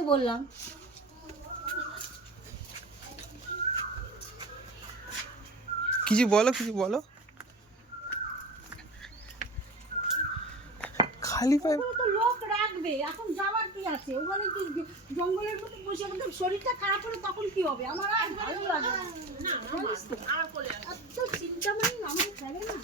যেতে বললাম। কিছু বলো, কিছু বলো। খালি পায়ে তো লোক রাখবে, এখন যাওয়ার কি আছে? ওখানে কি জঙ্গলের মধ্যে বসে আমাদের শরীরটা খারাপ হলে তখন কি হবে? আমার আর ভালো লাগে না। এত চিন্তা মানে আমাকে ফেলে না।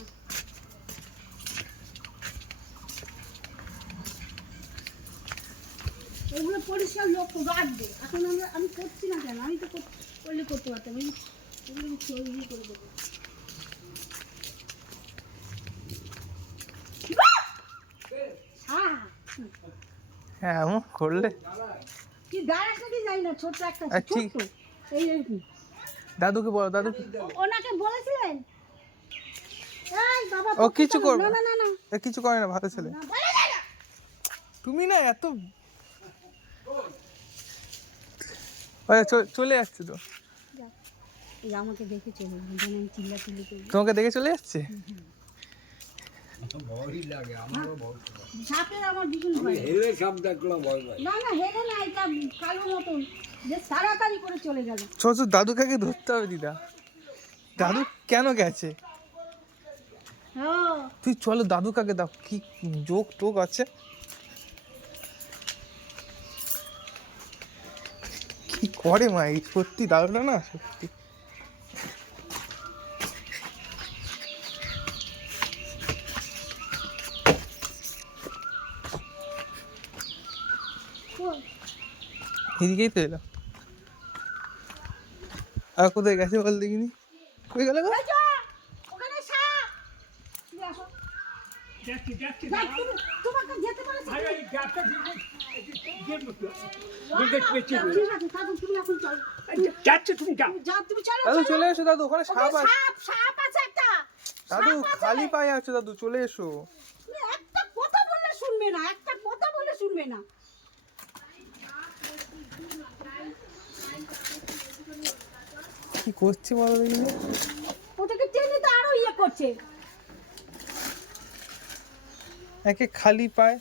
এগুলো পরিষ্কার লোক রাখবে। এখন আমি করছি না কেন? আমি তো করলে করতে পারতাম। এগুলো আমি তৈরি করে দেবো। হ্যাঁ এমন করলে কি দাঁড়াস নাকি জানি না, ছোট্ট একটা ঠিক। ছোট্ট এই আর কি। দাদুকে বলো, দাদু। ওনাকে বলেছিলেন? এই বাবা ও কিছু করবে না, না, না, না, না, কিছু করে না, ভালো ছেলে। না, বলে না, না। তুমি না এত চলে যাচ্ছে তো। যা। এই আমাকে দেখে চলে গেল, যেন আমি চিল্লাচিল্লি করি। তোমাকে দেখে চলে যাচ্ছে। ভয়ই লাগে, আমারও ভয় করে। সাপের আমার ভীষণ ভয়। হেলে সাপ দেখলাম ভয় পাই। না না, হেলে না, এটা কালো মতন যে তাড়াতাড়ি করে চলে গেল। ছোট দাদু কাকে ধরতে হবে দিদা। দাদু কেন গেছে? হ্যাঁ, তুই চলো দাদু কাকে দাও, কি যোগ টোক আছে। কি করে মা, এই সত্যি দাদুটা না সত্যি। কই? এদিকেই তো এলাম। আর কোথায় গেছে বল দেখিনি। কই গেল গো? এই যে, ওখানে সাপ। তুমি আসো। যাক, তোমাকে যেতে বলেছি। ঠিক আছে, দাদু, তুমি এখন চলো। তুমি যাও, তুমি চলো, দাদু চলো। চলে এসো দাদু, ওখানে সাপ ওখানে আছে। সাপ আছে একটা। দাদু সাপ আছে। খালি পায়ে আছো দাদু, চলে এসো। তুমি একটা কথা বললে শুনবে না, একটা কথা বললে শুনবে না। কি করছে বলো দেখিনি। ওটাকে টেনে তো আরো ইয়ে করছে। একে খালি পায়